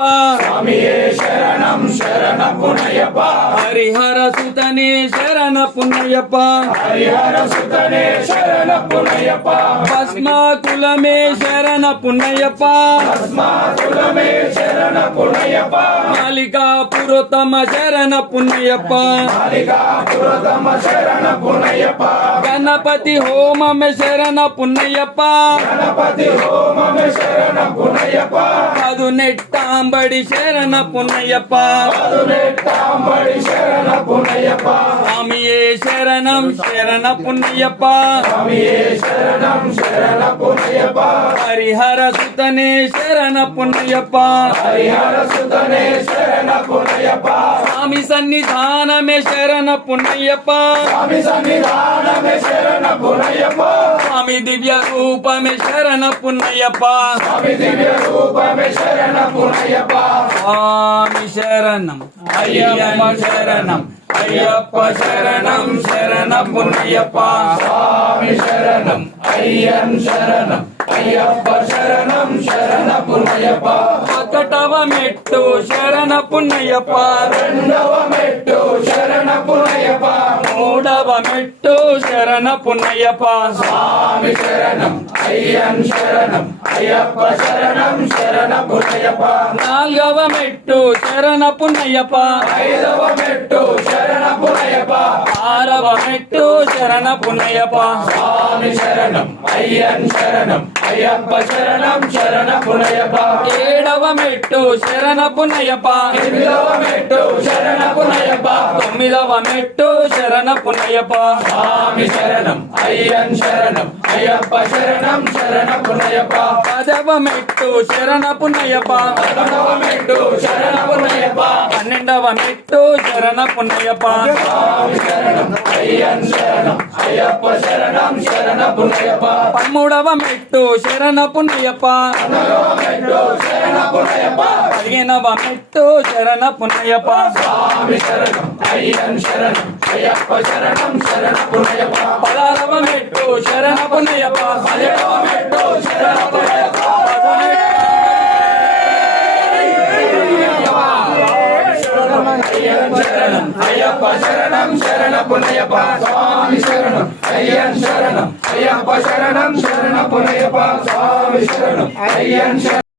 స్వామియే శరణం శరణ పునయ్యప్ప హరిహర సుతనే శరణ పునయ్యప్ప హరిహర సుతనే శరణ పునయ్యప్ప భస్మాకులమే శరణ పునయ్యప్ప భస్మాకులమే శరణ పునయ్యప్ప మాలికాపురోత్తమ శరణ పునయ్యప్ప మాలికాపురతమ శరణ పునయ్యప్ప గణపతి హోమమే శరణ పునయ్యప్ప గణపతి హోమమే శరణ పునయ్యప్ప పదునెట్టాంబడి శరణ పునయ్యప్ప పదునెట్టాంబడి శరణ పునయ్యప్ప స్వామియే శరణం శరణ పునయ్యప్ప స్వామియే శరణం శరణ పునయ్యప్ప హరిహర సుతనే శరణ పునయ్యప్ప హరిహర సుతనే శరణ పునయ్యప్ప స్వామి సన్నిధానమే శరణ పునయ్యప్ప స్వామి సన్నిధానమే శరణ పునయ్యప్ప స్వామి దివ్య రూపమే శరణ పునయ్యప్ప స్వామి దివ్య రూపమే శరణ పునయ్యప్ప స్వామి శరణం అయ్యప్ప శరణం అయ్యప్ప శరణం శరణ పునయ్యప్ప స్వామి శరణం అయ్యన్ శరణం అయ్యప్ప శరణం శరణ పునయ్యప్ప ఒకటవ మెట్టు శరణ పునయ్యప్ప రెండవ మెట్టు శరణ పునయ్యప్ప మూడవ మెట్టు శరణ పునయ్యప్ప స్వామి శరణం అయ్యన్ శరణం అయ్యప్ప శరణం శరణ పునయ్యప్ప నాలుగవ మెట్టు శరణ పునయ్యప్ప ఐదవ మెట్టు శరణ పునయ్యప్ప ఆరవ మెట్టు శరణ పునయ్యప్ప స్వామి శరణం అయ్యన్ శరణం అయ్యప్ప శరణం శరణ పునయ్యప్ప ఏడవ మెట్టు శరణ పునయ్యప్ప ఎనిమిదవ మెట్టు శరణ పునయ్యప్ప తొమ్మిదవ మెట్టు శరణ పునయ్యప్ప స్వామి శరణం అయ్యన్ శరణం అయ్యప్ప శరణం శరణ పునయ్యప్ప పదవ మెట్టు శరణ పునయ్యప్ప 11వ మెట్టు శరణ పునయ్యప్ప 12వ మెట్టు శరణ పునయ్యప్ప స్వామి శరణం అయ్యన్ శరణం అయ్యప్ప శరణం శరణ పునయ్యప్ప 13వ మెట్టు శరణ పునయ్యప్ప 14వ మెట్టు శరణ పునయ్యప్ప 15వ మెట్టు శరణ పునయ్యప్ప స్వామి శరణం అయ్యన్ శరణం అయ్యప్ప శరణం శరణ పునయ్యప్ప 16వ మెట్టు శరణ పునయ్యప్ప 17వ మెట్టు శరణ పునయ్యప్ప అయ్యన్ శరణం అయ్యప్ప శరణం శరణ పునయ్యప్ప స్వామి శరణం అయ్యన్ శరణం అయ్యప్ప శరణం శరణ పునయ్యప్ప స్వామి శరణం అయ్యన్ శరణం